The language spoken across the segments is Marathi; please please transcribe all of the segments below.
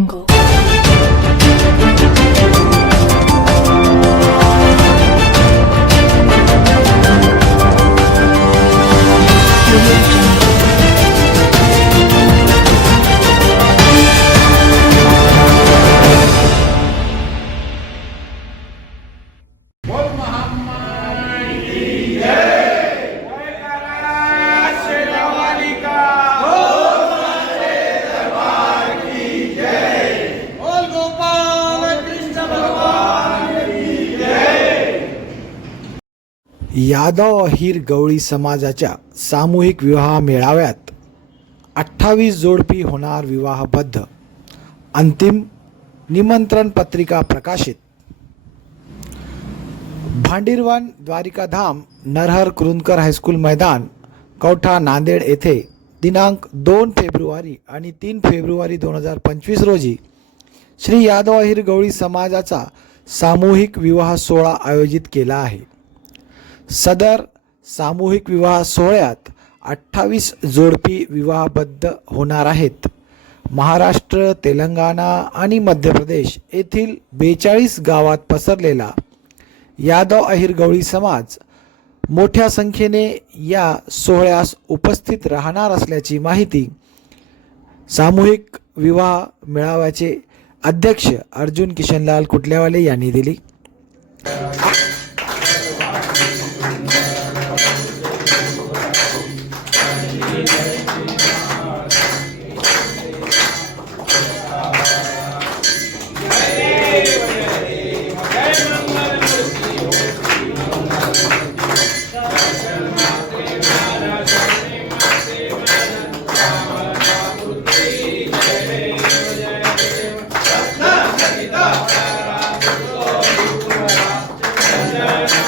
Angle. यादव अहिर गवळी समाजाच्या सामूहिक विवाह मेळाव्यात अठ्ठावीस जोडपी होणार विवाहबद्ध. अंतिम निमंत्रण पत्रिका प्रकाशित. भांडीरवन द्वारिकाधाम नरहर कुरुंदकर हायस्कूल मैदान कवठा नांदेड येथे दिनांक दोन फेब्रुवारी आणि तीन फेब्रुवारी दोन हजार पंचवीस रोजी श्री यादव अहिर गवळी समाजाचा सामूहिक विवाह सोहळा आयोजित केला आहे. सदर सामूहिक विवाह सोहळ्यात अठ्ठावीस जोडपी विवाहबद्ध होणार आहेत. महाराष्ट्र तेलंगणा आणि मध्य प्रदेश येथील बेचाळीस गावात पसरलेला यादव अहिर गवळी समाज मोठ्या संख्येने या सोहळ्यास उपस्थित राहणार असल्याची माहिती सामूहिक विवाह मेळाव्याचे अध्यक्ष अर्जुन किशनलाल कुटल्यावाले यांनी दिली. Amen.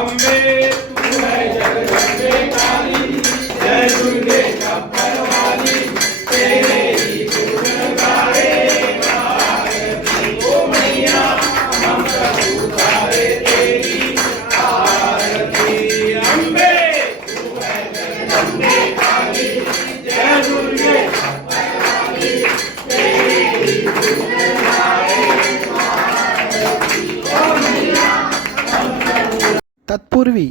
अम्बे तत्पूर्वी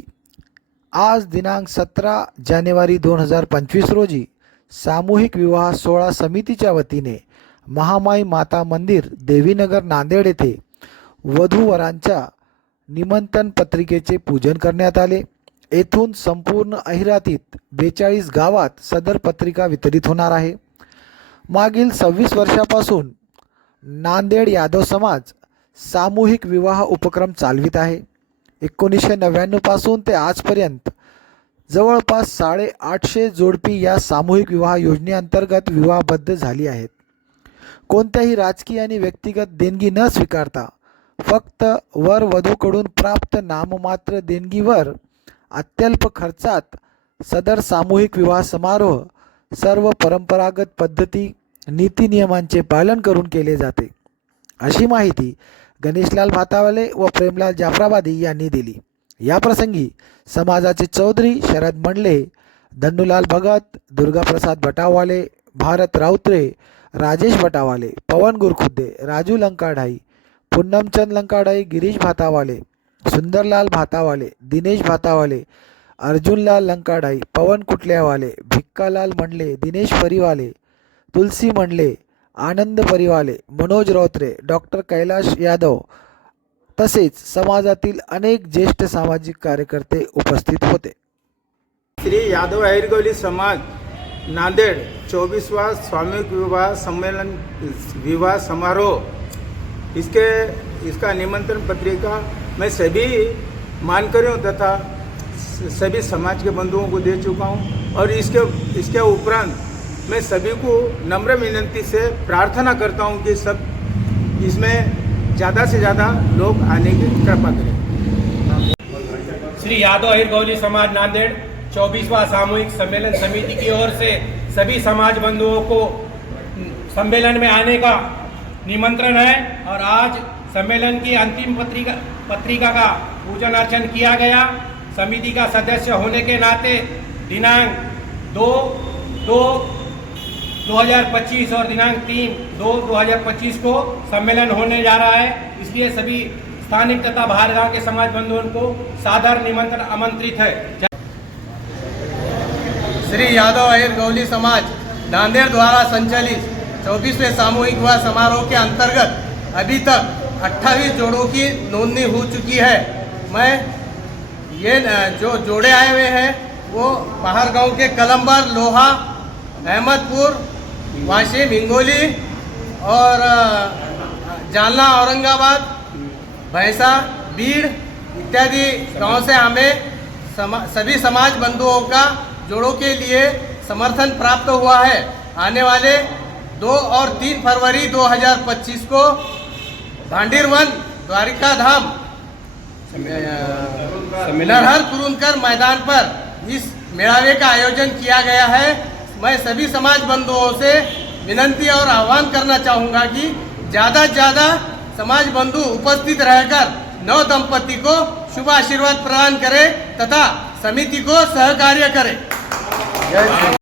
आज दिनांक सतरा जानेवारी दोन हजार पंचवीस रोजी सामूहिक विवाह सोहळा समितीच्या वतीने महामाई माता मंदिर देवीनगर नांदेड येथे वधूवरांच्या निमंत्रण पत्रिकेचे पूजन करण्यात आले. येथून संपूर्ण अहिरातीत बेचाळीस गावात सदर पत्रिका वितरित होणार आहे. मागील सव्वीस वर्षापासून नांदेड यादव समाज सामूहिक विवाह उपक्रम चालवित आहे. एकोणीसशे नव्याण्णवपासून ते आजपर्यंत. जवळपास साडेआठशे जोडपी या सामूहिक विवाह योजनेअंतर्गत विवाहबद्ध झाली आहेत. कोणत्याही राजकीय आणि व्यक्तिगत देणगी न स्वीकारता फक्त वर वधूकडून प्राप्त नाममात्र देणगीवर अत्यल्प खर्चात सदर सामूहिक विवाह समारोह सर्व परंपरागत पद्धती नीतिनियमांचे पालन करून केले जाते. अशी माहिती गणेशलाल भातावाले व प्रेमलाल जाफराबादी यांनी दिली. याप्रसंगी समाजाचे चौधरी शरद मंडले धनुलाल भगत दुर्गाप्रसाद बटावाले भारत राऊत्रे राजेश बटावाले पवन गुरखुद्दे राजू लंकाढाई पुन्नमचंद लंकाढाई गिरीश भातावाले सुंदरलाल भातावाले दिनेश भातावाले अर्जुनलाल लंकाढाई पवन कुटल्यावाले भिक्कालाल मंडले दिनेश परिवाले तुलसी मंडले आनंद परिवाले मनोज रौत्रे डॉक्टर कैलाश यादव तसेच समाजातील अनेक ज्येष्ठ सामाजिक कार्यकर्ते उपस्थित होते. श्री यादव अहिरगोली समाज नांदेड़ चौबीसवा स्वामिक विवाह सम्मेलन विवाह समारोह. इसके इसका निमंत्रण पत्रिका मैं सभी मानकरों तथा सभी समाज के बंधुओं को दे चुका हूँ और इसके इसके उपरांत मैं सभी को नम्र विनंती से प्रार्थना करता हूँ कि सब इसमें ज़्यादा से ज़्यादा लोग आने की कृपा करें। श्री यादव अहिर गौली समाज नांदेड़, चौबीसवा सामूहिक सम्मेलन समिति की ओर से सभी समाज बंधुओं को सम्मेलन में आने का निमंत्रण है और आज सम्मेलन की अंतिम पत्रिका पत्रिका का पूजन अर्चन किया गया। समिति का सदस्य होने के नाते दिनांक दो दो 2025 और दिनांक तीन दो 2025 को सम्मेलन होने जा रहा है। इसलिए सभी स्थानिक तथा बाहर गाँव के समाज बंधुओं को सादर निमंत्रण आमंत्रित है। श्री यादव अहिर गौली समाज नांदेड़ द्वारा संचालित चौबीसवें सामूहिक विवाह समारोह के अंतर्गत अभी तक 28 जोड़ों की नोंदनी हो चुकी है। मैं ये जो जोड़े आए हुए हैं, वो बाहर गाँव के कलम्बर, लोहा, अहमदपुर वाशिम हिंगोली और जालना औरंगाबाद भैंसा बीड़ इत्यादि गाँव से हमें समा, सभी समाज बंधुओं का जोड़ों के लिए समर्थन प्राप्त हुआ है। आने वाले दो और तीन फरवरी 2025 को भांडीरवन द्वारिका धाम नरहर कुरुनकर मैदान पर इस मेलावे का आयोजन किया गया है। मैं सभी समाज बंधुओं से विनंती और आह्वान करना चाहूँगा कि ज़्यादा से ज़्यादा समाज बंधु उपस्थित रहकर नव दंपति को शुभ आशीर्वाद प्रदान करें तथा समिति को सहकार्य करें।